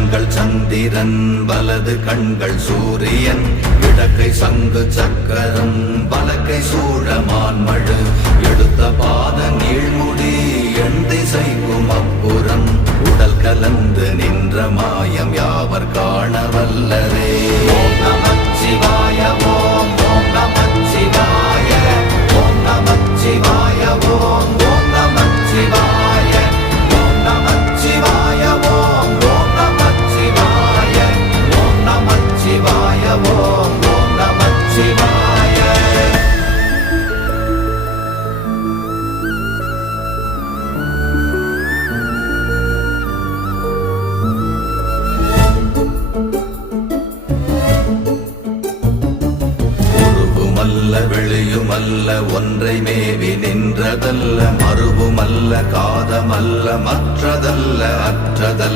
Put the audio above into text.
கண்கள் சந்திரன் வலது கண்கள் சூரியன் இடக்கை சங்கு சக்கரம் வலக்கை சூழமான்மழு எடுத்த பாத நீழ்முடி எண் திசைக்கும் அப்புறம் உடல் கலந்து நின்ற மாயம் யாவர் காண வல்லரே. ஓம் நமச்சிவாய ஓம் ஓம் நமச்சிவாய ஓம் நமச்சிவாய ஓம் ஓம் நமச்சிவாய ஓம் நமச்சிவாய ஓம் ஓம் நமச்சிவாய ஓம் நமச்சிவாய ஓம் ஓம் நமச்சிவாய. வெளியுமல்ல ஒன்றை மேவி நின்றதல்ல மறுவுமல்ல காதமல்ல மற்றதல்ல அற்றதல்ல